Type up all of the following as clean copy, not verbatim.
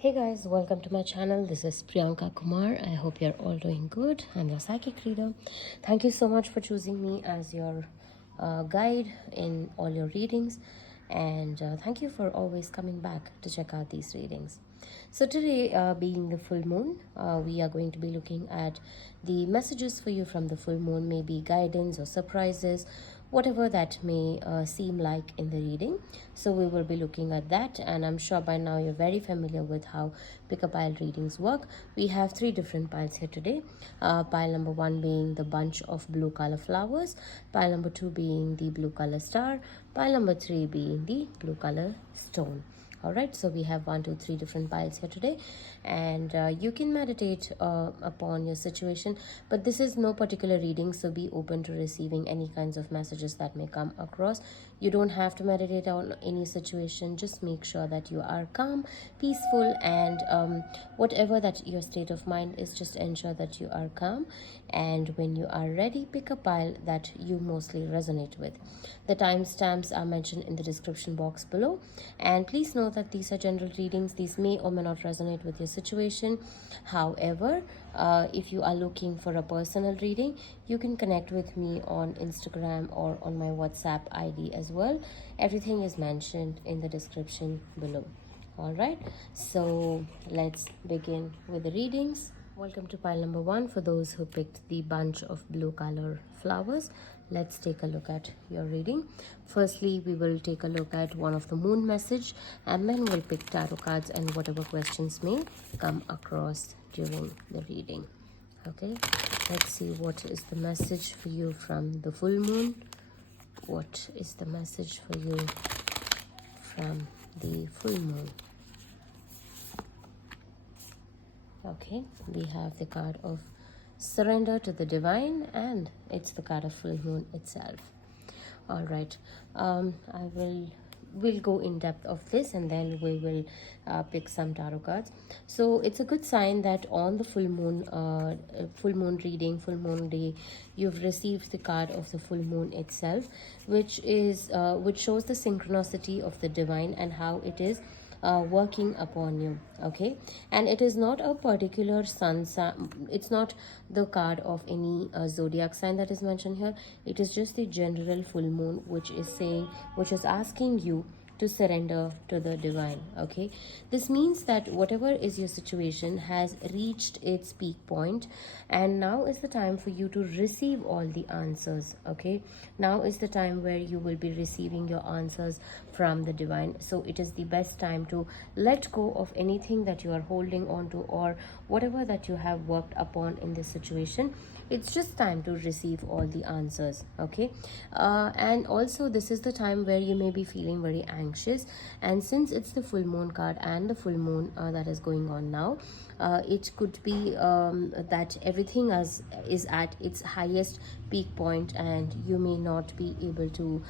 Hey guys, welcome to my channel. This is Priyanka Kumar. I hope you're all doing good. I'm your psychic reader. Thank you so much for choosing me as your guide in all your readings, and thank you for always coming back to check out these readings. So today, being the full moon, we are going to be looking at the messages for you from the full moon, maybe guidance or surprises, whatever that may seem like in the reading. So we will be looking at that, and I'm sure by now you're very familiar with how pick a pile readings work. We have three different piles here today. Pile number one being the bunch of blue color flowers, pile number two being the blue color star, pile number three being the blue color stone. All right, so we have 1 2 3 different piles here today, and you can meditate upon your situation, but this is no particular reading, so be open to receiving any kinds of messages that may come across. You don't have to meditate on any situation. Just make sure that you are calm, peaceful, and whatever that your state of mind is, just ensure that you are calm, and when you are ready, pick a pile that you mostly resonate with. The timestamps are mentioned in the description box below, and please know that these are general readings. These may or may not resonate with your situation. However, if you are looking for a personal reading, you can connect with me on Instagram or on my WhatsApp ID as well. Everything is mentioned in the description below. All right, so let's begin with the readings. Welcome to pile number one for those who picked the bunch of blue color flowers. Let's take a look at your reading. Firstly, we will take a look at one of the moon message, and then we'll pick tarot cards and whatever questions may come across during the reading. Okay, let's see what is the message for you from the full moon. What is the message for you from the full moon? Okay, we have the card of surrender to the divine, and it's the card of full moon itself. All right, we'll go in depth of this, and then we will pick some tarot cards. So it's a good sign that on the full moon reading, full moon day, you've received the card of the full moon itself, which shows the synchronicity of the divine and how it is working upon you. Okay, and it is not a particular sun sign. It's not the card of any zodiac sign that is mentioned here. It is just the general full moon, which is asking you to surrender to the divine. Okay, this means that whatever is your situation has reached its peak point, and now is the time for you to receive all the answers. Okay, now is the time where you will be receiving your answers from the divine. So it is the best time to let go of anything that you are holding on to, or whatever that you have worked upon in this situation. It's just time to receive all the answers. Okay, and also this is the time where you may be feeling very anxious, and since it's the full moon card and the full moon that is going on now, it could be that everything is at its highest peak point, and you may not be able to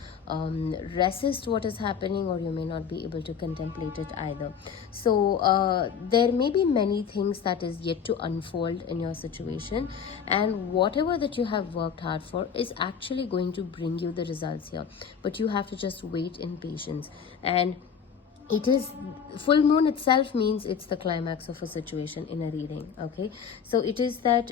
resist what is happening, or you may not be able to contemplate it either. So there may be many things that is yet to unfold in your situation, and whatever that you have worked hard for is actually going to bring you the results here, but you have to just wait in patience. And it is full moon itself means it's the climax of a situation in a reading. Okay, so it is that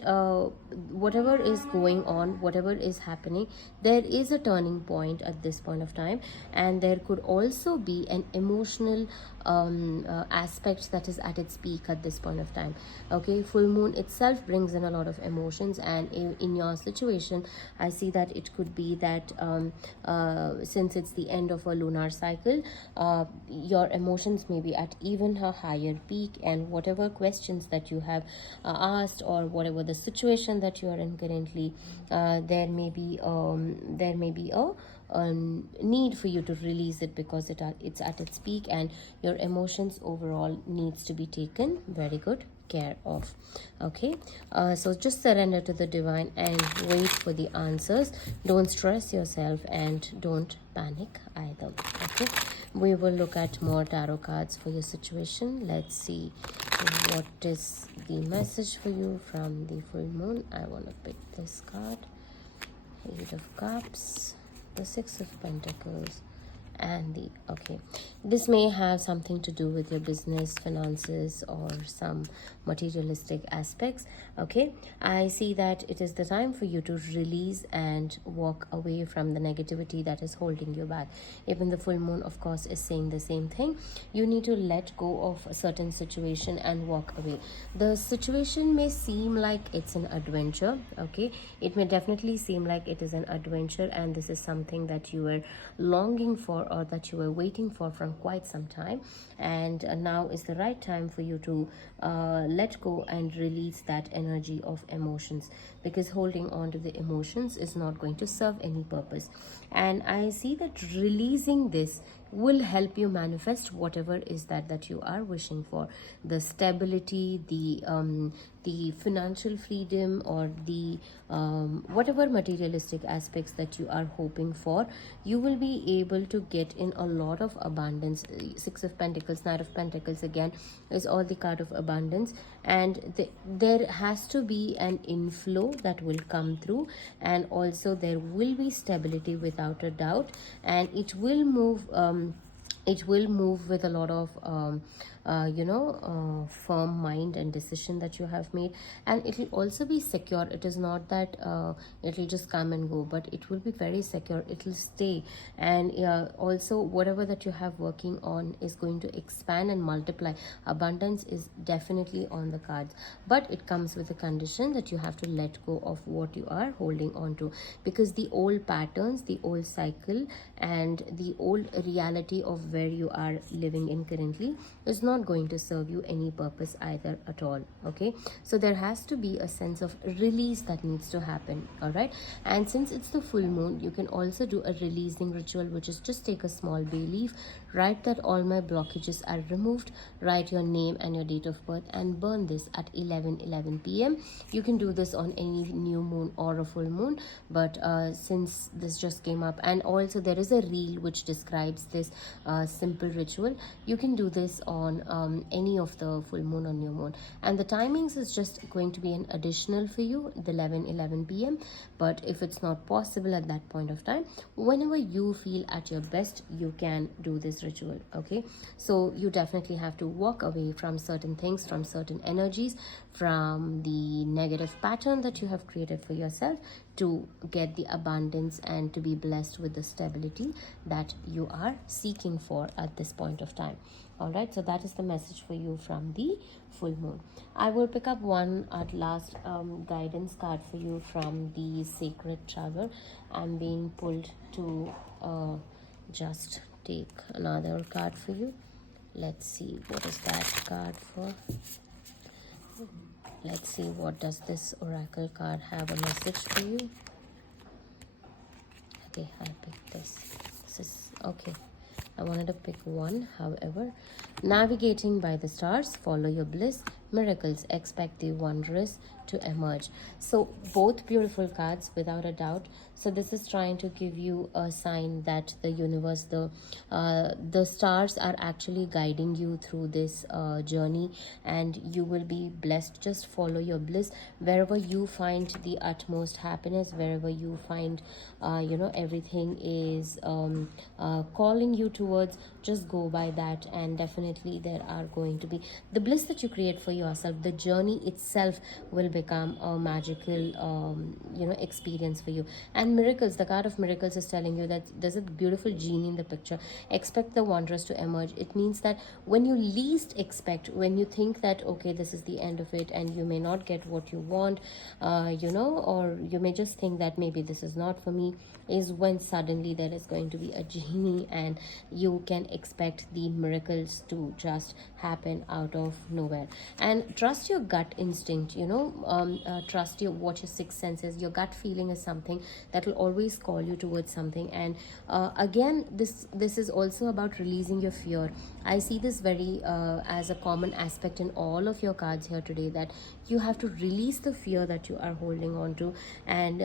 whatever is going on, whatever is happening, there is a turning point at this point of time, and there could also be an emotional aspect that is at its peak at this point of time. Okay, full moon itself brings in a lot of emotions, and in your situation I see that it could be that since it's the end of a lunar cycle, your emotions may be at even a higher peak, and whatever questions that you have asked, or whatever the situation that you are in currently, there may be a need for you to release it, because it's at its peak, and your emotions overall needs to be taken very good care of. Okay, so just surrender to the divine and wait for the answers. Don't stress yourself and don't panic either. Okay, we will look at more tarot cards for your situation. Let's see what is the message for you from the full moon. I want to pick this card. Eight of Cups, the Six of Pentacles, and the okay. This may have something to do with your business, finances, or some materialistic aspects. Okay, I see that it is the time for you to release and walk away from the negativity that is holding you back. Even the full moon, of course, is saying the same thing. You need to let go of a certain situation and walk away. The situation may seem like it's an adventure. Okay, it may definitely seem like it is an adventure, and this is something that you were longing for or that you were waiting for from quite some time, and now is the right time for you to let go and release that energy of emotions, because holding on to the emotions is not going to serve any purpose. And I see that releasing this will help you manifest whatever is that you are wishing for. The stability, the financial freedom, or the whatever materialistic aspects that you are hoping for, you will be able to get in a lot of abundance. Six of Pentacles, Knight of Pentacles again is all the card of abundance, and there has to be an inflow that will come through, and also there will be stability without a doubt, and it will move with a lot of firm mind and decision that you have made, and it will also be secure. It is not that it will just come and go, but it will be very secure. It will stay, and also whatever that you have working on is going to expand and multiply. Abundance is definitely on the cards, but it comes with a condition that you have to let go of what you are holding on to, because the old patterns, the old cycle, and the old reality of where you are living in currently is not going to serve you any purpose either at all. Okay, so there has to be a sense of release that needs to happen. All right, and since it's the full moon, you can also do a releasing ritual, which is just take a small bay leaf, write that all my blockages are removed, write your name and your date of birth, and burn this at 11:11 p.m. You can do this on any new moon or a full moon, but since this just came up, and also there is a reel which describes this simple ritual, you can do this on any of the full moon or new moon, and the timings is just going to be an additional for you, the 11:11 p.m. But if it's not possible at that point of time, whenever you feel at your best, you can do this ritual. Okay, so you definitely have to walk away from certain things, from certain energies, from the negative pattern that you have created for yourself, to get the abundance and to be blessed with the stability that you are seeking for at this point of time. All right, so that is the message for you from the full moon. I will pick up one at last guidance card for you from the Sacred Travel. I'm being pulled to just take another card for you. Let's see, what is that card for? Let's see, what does this oracle card have a message for you? Okay, I picked this. This is okay. I wanted to pick one, however. Navigating by the stars, follow your bliss, miracles, expect the wondrous to emerge. So both beautiful cards, without a doubt. So this is trying to give you a sign that the universe, the stars are actually guiding you through this journey, and you will be blessed. Just follow your bliss wherever you find the utmost happiness, wherever you find everything is calling you towards. Just go by that, and definitely there are going to be the bliss that you create for yourself. The journey itself will become a magical experience for you. And miracles, the card of miracles is telling you that there's a beautiful genie in the picture. Expect the wondrous to emerge. It means that when you least expect, when you think that okay, this is the end of it, and you may not get what you want, or you may just think that maybe this is not for me, is when suddenly there is going to be a genie, and you can expect the miracles to just happen out of nowhere. And trust your gut instinct, trust what your sixth sense is. Your gut feeling is something that will always call you towards something. And again, this is also about releasing your fear. I see this very as a common aspect in all of your cards here today, that you have to release the fear that you are holding on to, and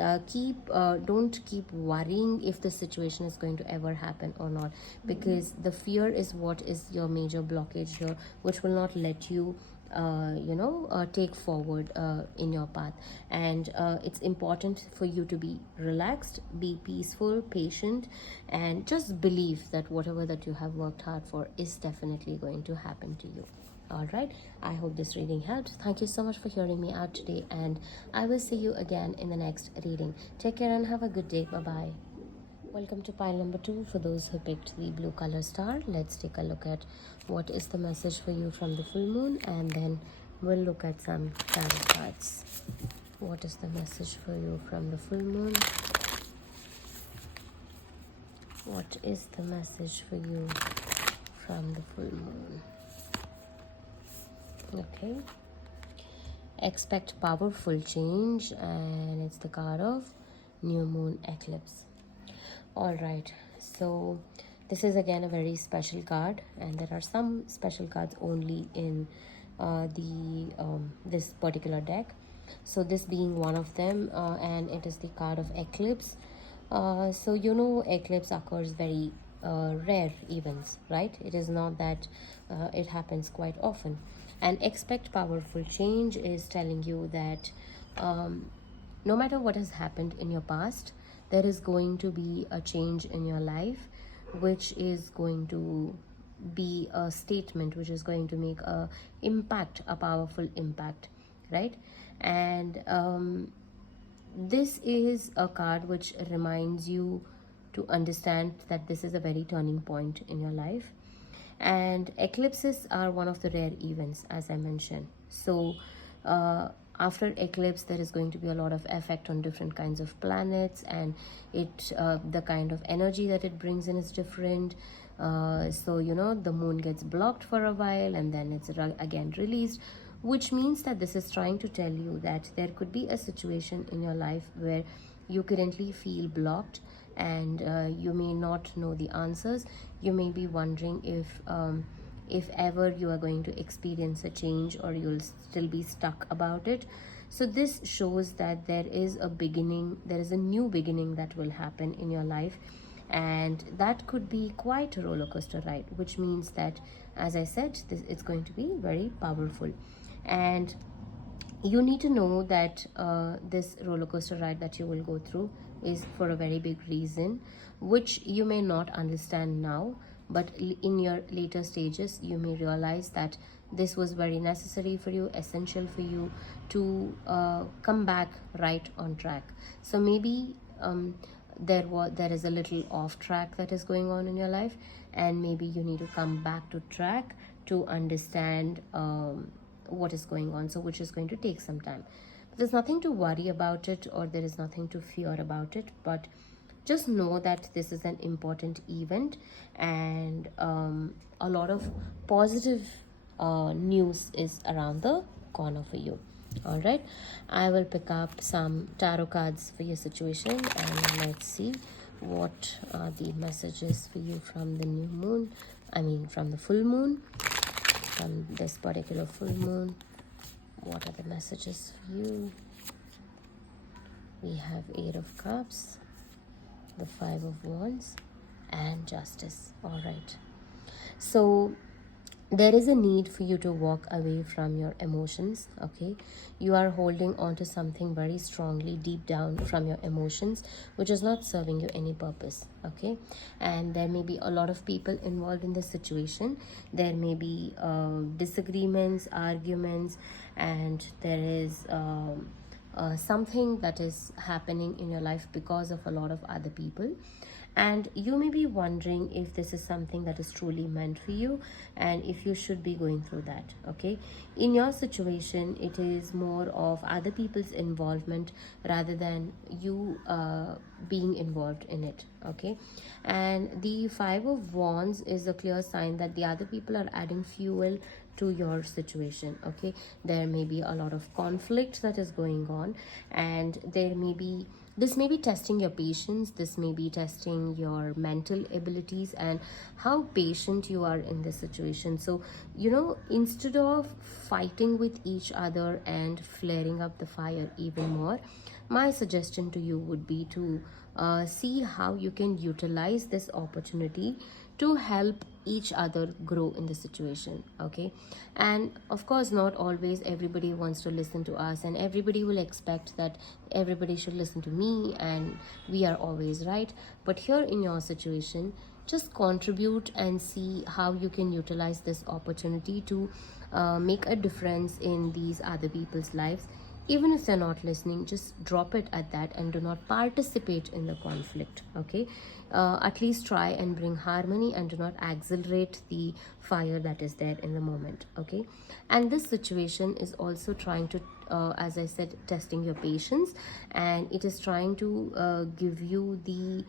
don't keep worrying if the situation is going to ever happen or not, because the fear is what is your major blockage here, which will not let you take forward in your path. And it's important for you to be relaxed, be peaceful, patient, and just believe that whatever that you have worked hard for is definitely going to happen to you. All right, I hope this reading helped. Thank you so much for hearing me out today, and I will see you again in the next reading. Take care and have a good day. Bye bye. Welcome to pile number 2 for those who picked the blue color star. Let's take a look at what is the message for you from the full moon, and then we'll look at some tarot cards. What is the message for you from the full moon? What is the message for you from the full moon? Okay. Expect powerful change, and it's the card of new moon eclipse. All right, so this is again a very special card, and there are some special cards only in this particular deck. So this being one of them, and it is the card of eclipse. So eclipse occurs very rare events, right? It is not that it happens quite often. And expect powerful change is telling you that no matter what has happened in your past, there is going to be a change in your life, which is going to be a statement, which is going to make a powerful impact, right? And this is a card which reminds you to understand that this is a very turning point in your life. And eclipses are one of the rare events, as I mentioned. So after eclipse, there is going to be a lot of effect on different kinds of planets, and the kind of energy that it brings in is different. So the moon gets blocked for a while, and then it's again released, which means that this is trying to tell you that there could be a situation in your life where you currently feel blocked, and you may not know the answers. You may be wondering if ever you are going to experience a change, or you'll still be stuck about it. So this shows that there is a beginning, there is a new beginning that will happen in your life, and that could be quite a roller coaster ride, which means that, as I said, it's going to be very powerful. And you need to know that this roller coaster ride that you will go through is for a very big reason, which you may not understand now, but in your later stages you may realize that this was very necessary for you, essential for you to come back right on track. So maybe there is a little off track that is going on in your life, and maybe you need to come back to track to understand what is going on, so which is going to take some time. But there's nothing to worry about it, or there is nothing to fear about it, but just know that this is an important event, and a lot of positive news is around the corner for you. All right, I will pick up some tarot cards for your situation, and let's see what are the messages for you from the new moon, from the full moon, from this particular full moon. What are the messages for you? We have 8 of Cups, the 5 of Wands, and Justice. All right, so there is a need for you to walk away from your emotions. Okay, you are holding on to something very strongly deep down from your emotions, which is not serving you any purpose. Okay, and there may be a lot of people involved in this situation. There may be disagreements, arguments, and there is something that is happening in your life because of a lot of other people. And you may be wondering if this is something that is truly meant for you, and if you should be going through that. Okay, in your situation, it is more of other people's involvement rather than you being involved in it. Okay, and the 5 of Wands is a clear sign that the other people are adding fuel to your situation. Okay, there may be a lot of conflict that is going on, and this may be testing your patience, this may be testing your mental abilities and how patient you are in this situation. So instead of fighting with each other and flaring up the fire even more, my suggestion to you would be to see how you can utilize this opportunity to help each other grow in the situation. Okay, and of course not always everybody wants to listen to us, and everybody will expect that everybody should listen to me and we are always right. But here in your situation, just contribute and see how you can utilize this opportunity to make a difference in these other people's lives. Even if they're not listening, just drop it at that and do not participate in the conflict. Okay, at least try and bring harmony and do not accelerate the fire that is there in the moment. Okay, and this situation is also trying to as I said, testing your patience, and it is trying to give you the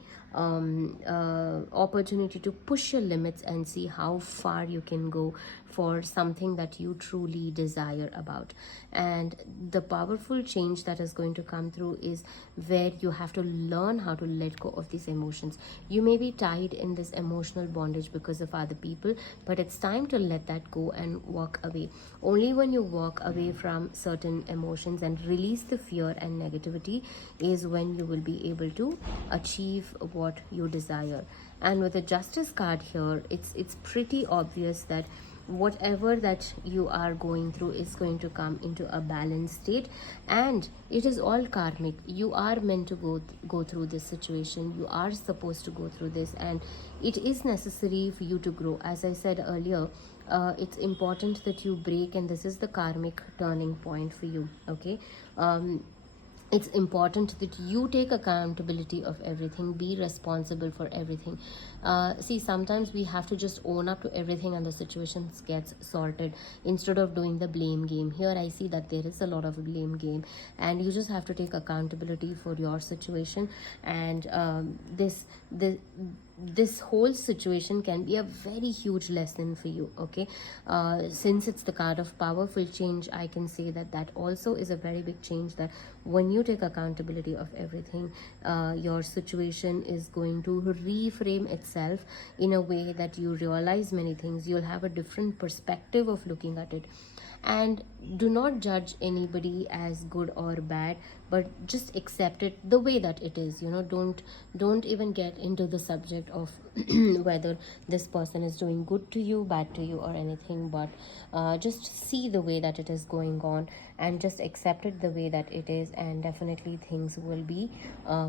opportunity to push your limits and see how far you can go for something that you truly desire about. And the powerful change that is going to come through is where you have to learn how to let go of these emotions. You may be tied in this emotional bondage because of other people, but it's time to let that go and walk away. Only when you walk away from certain emotions and release the fear and negativity is when you will be able to achieve what you desire. And with the justice card here, it's pretty obvious that whatever that you are going through is going to come into a balanced state, and it is all karmic. You are meant to go through this situation. You are supposed to go through this, and it is necessary for you to grow. As I said earlier, it's important that you break, and this is the karmic turning point for you. Okay, it's important that you take accountability of everything, be responsible for everything. See, sometimes we have to just own up to everything and the situation gets sorted instead of doing the blame game. Here I see that there is a lot of blame game, and you just have to take accountability for your situation. And this whole situation can be a very huge lesson for you. Okay, since it's the card of powerful change, I can say that that also is a very big change, that when you take accountability of everything, your situation is going to reframe itself in a way that you realize many things. You'll have a different perspective of looking at it. And do not judge anybody as good or bad, but just accept it the way that it is. Don't even get into the subject of whether this person is doing good to you, bad to you, or anything, but just see the way that it is going on and just accept it the way that it is, and definitely things will be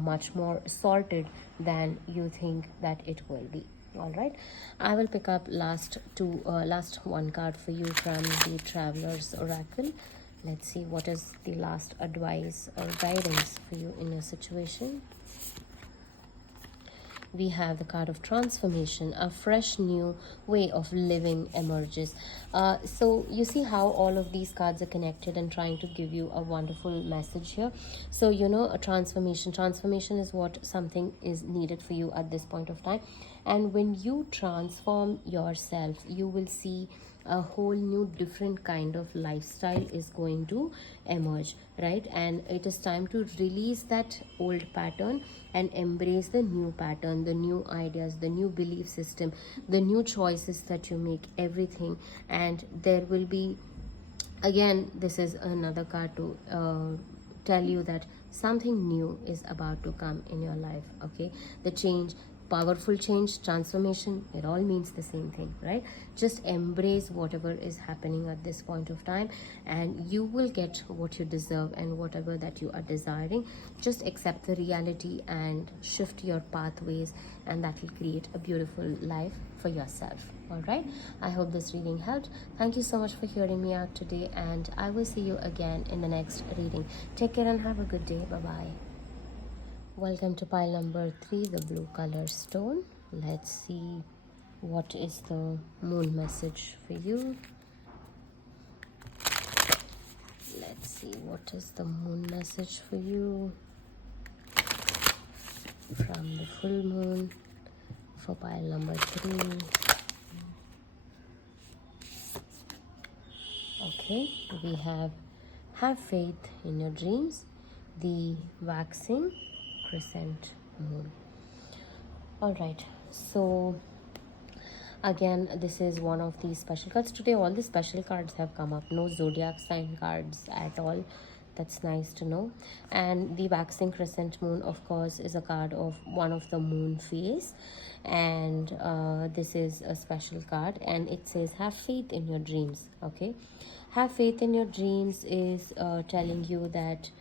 much more sorted than you think that it will be. All right, I will pick up last one card for you from the Traveler's Oracle. Let's see what is the last advice or guidance for you in your situation. We have the card of transformation. A fresh new way of living emerges. So you see how all of these cards are connected and trying to give you a wonderful message here. So a transformation is what something is needed for you at this point of time. And when you transform yourself, you will see a whole new different kind of lifestyle is going to emerge, right? And it is time to release that old pattern and embrace the new pattern, the new ideas, the new belief system, the new choices that you make, everything. And there will be, again, this is another card to tell you that something new is about to come in your life. Okay, the change, powerful change, transformation, it all means the same thing, right? Just embrace whatever is happening at this point of time, and you will get what you deserve and whatever that you are desiring. Just accept the reality and shift your pathways, and that will create a beautiful life for yourself. All right, I hope this reading helped. Thank you so much for hearing me out today, and I will see you again in the next reading. Take care and have a good day. Bye bye. Welcome to pile number 3, the blue color stone. Let's see what is the moon message for you. Let's see what is the moon message for you from the full moon for pile number 3. Okay, we have faith in your dreams, the waxing crescent moon. All right, so again, this is one of the special cards today. All the special cards have come up, no zodiac sign cards at all. That's nice to know. And the waxing crescent moon, of course, is a card of one of the moon phase. And this is a special card, and it says, have faith in your dreams. Okay. Have faith in your dreams is telling you that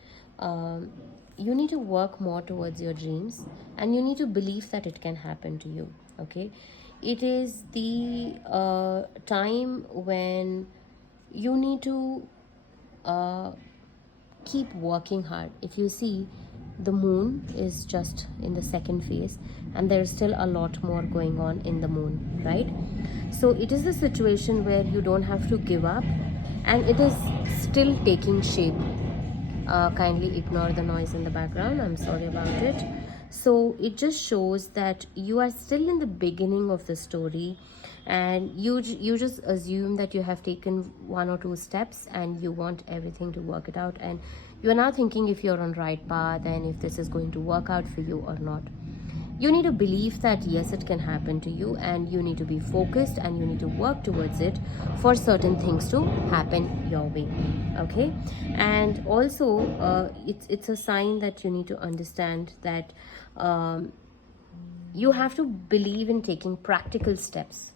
you need to work more towards your dreams, and you need to believe that it can happen to you. Okay. It is the time when you need to uh, keep working hard. If you see, the moon is just in the second phase, and there's still a lot more going on in the moon, right? So it is a situation where you don't have to give up, and it is still taking shape. Kindly ignore the noise in the background, I'm sorry about it. So it just shows that you are still in the beginning of the story, and you just assume that you have taken one or two steps and you want everything to work it out, and you're now thinking if you're on right path and if this is going to work out for you or not. You need to believe that yes, it can happen to you, and you need to be focused and you need to work towards it for certain things to happen your way. Okay. And also it's a sign that you need to understand that you have to believe in taking practical steps.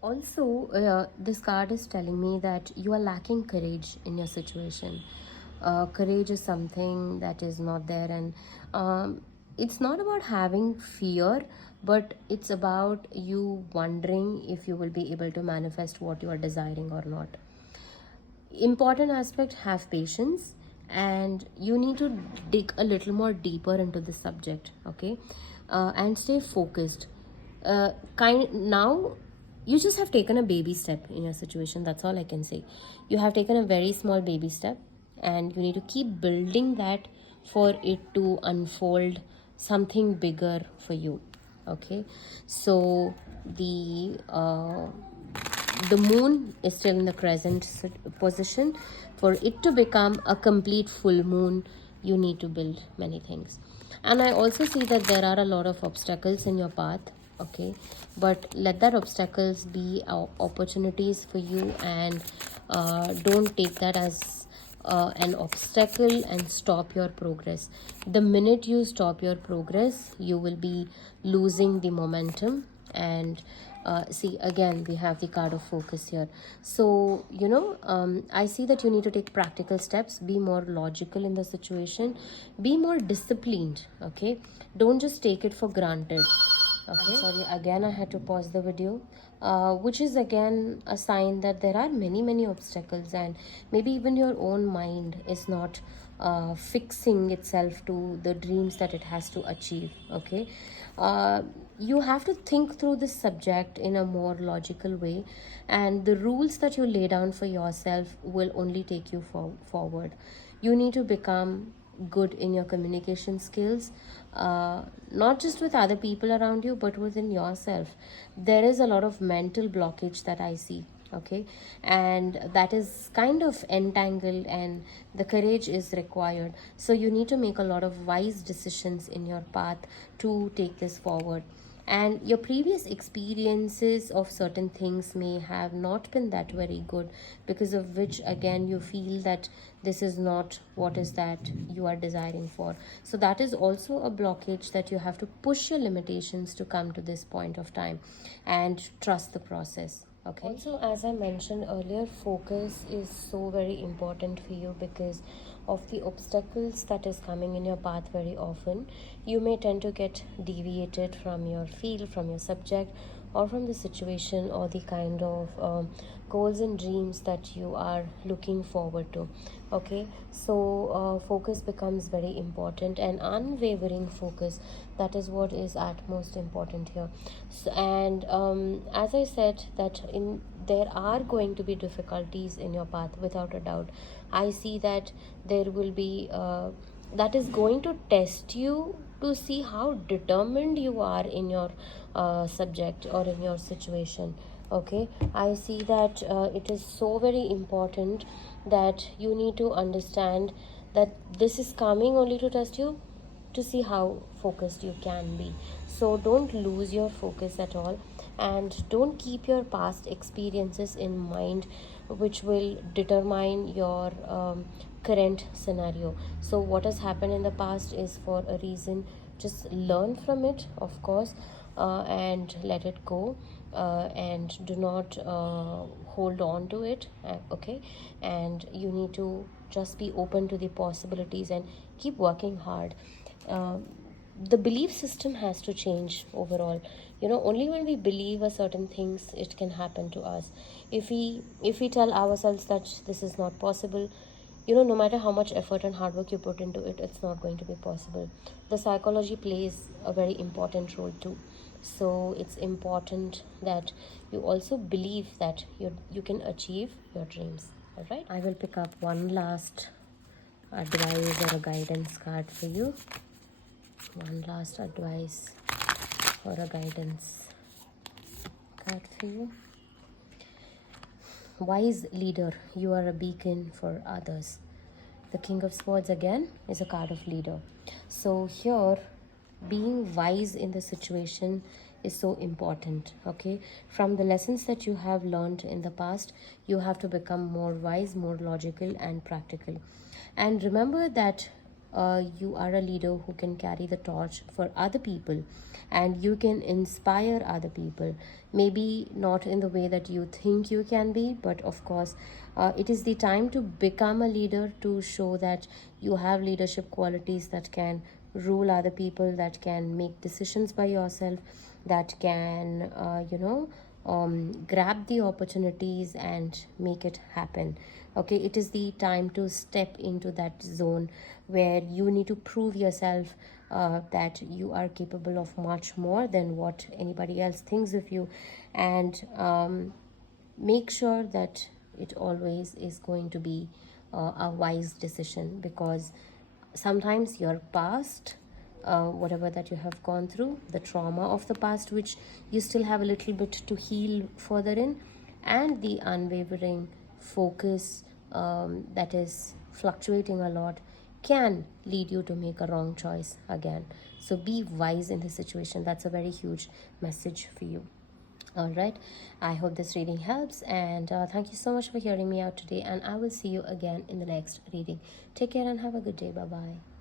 Also, this card is telling me that you are lacking courage in your situation. Courage is something that is not there, and it's not about having fear, but it's about you wondering if you will be able to manifest what you are desiring or not. Important aspect, have patience, and you need to dig a little more deeper into the subject. Okay. And stay focused. Now you just have taken a baby step in your situation, that's all I can say. You have taken a very small baby step, and you need to keep building that for it to unfold something bigger for you. Okay. So the moon is still in the crescent position. For it to become a complete full moon, you need to build many things. And I also see that there are a lot of obstacles in your path. Okay. But let that obstacles be opportunities for you, and don't take that as an obstacle and stop your progress. The minute you stop your progress, you will be losing the momentum. And see, again we have the card of focus here. So I see that you need to take practical steps, be more logical in the situation, be more disciplined. Okay. Don't just take it for granted. Okay. Sorry, again I had to pause the video, which is again a sign that there are many obstacles, and maybe even your own mind is not fixing itself to the dreams that it has to achieve. Okay. You have to think through this subject in a more logical way, and the rules that you lay down for yourself will only take you forward. You need to become good in your communication skills, not just with other people around you but within yourself. There is a lot of mental blockage that I see. Okay. And that is kind of entangled, and the courage is required. So you need to make a lot of wise decisions in your path to take this forward. And your previous experiences of certain things may have not been that very good, because of which again you feel that this is not what is that you are desiring for. So that is also a blockage, that you have to push your limitations to come to this point of time and trust the process. Okay. Also, as I mentioned earlier, focus is so very important for you because of the obstacles that is coming in your path very often. You may tend to get deviated from your field, from your subject, or from the situation, or the kind of goals and dreams that you are looking forward to. Okay. So focus becomes very important, and unwavering focus, that is what is at most important here. So, and as I said, that in there are going to be difficulties in your path, without a doubt. I see that there will be that is going to test you to see how determined you are in your subject or in your situation. Okay. I see that it is so very important that you need to understand that this is coming only to test you, to see how focused you can be. So don't lose your focus at all, and don't keep your past experiences in mind, which will determine your current scenario. So what has happened in the past is for a reason. Just learn from it, of course, and let it go, and do not hold on to it, okay? And you need to just be open to the possibilities and keep working hard. um, the belief system has to change overall. Only when we believe a certain things, it can happen to us. If we tell ourselves that this is not possible, no matter how much effort and hard work you put into it, it's not going to be possible. The psychology plays a very important role too. So it's important that you also believe that you can achieve your dreams. All right, I will pick up one last advice or a guidance card for you. One last advice or a guidance card for you. Wise leader, you are a beacon for others. The King of Swords again is a card of leader. So here, being wise in the situation is so important, okay? From the lessons that you have learned in the past, you have to become more wise, more logical and practical. And remember that you are a leader who can carry the torch for other people, and you can inspire other people. Maybe not in the way that you think you can be, but of course, it is the time to become a leader, to show that you have leadership qualities that can rule other people, that can make decisions by yourself, that can, grab the opportunities and make it happen. Okay, it is the time to step into that zone where you need to prove yourself, that you are capable of much more than what anybody else thinks of you. And make sure that it always is going to be a wise decision, because sometimes your past, whatever that you have gone through, the trauma of the past, which you still have a little bit to heal further in, and the unwavering focus that is fluctuating a lot, can lead you to make a wrong choice again. So be wise in this situation. That's a very huge message for you. All right, I hope this reading helps, and thank you so much for hearing me out today, and I will see you again in the next reading. Take care and have a good day. Bye bye.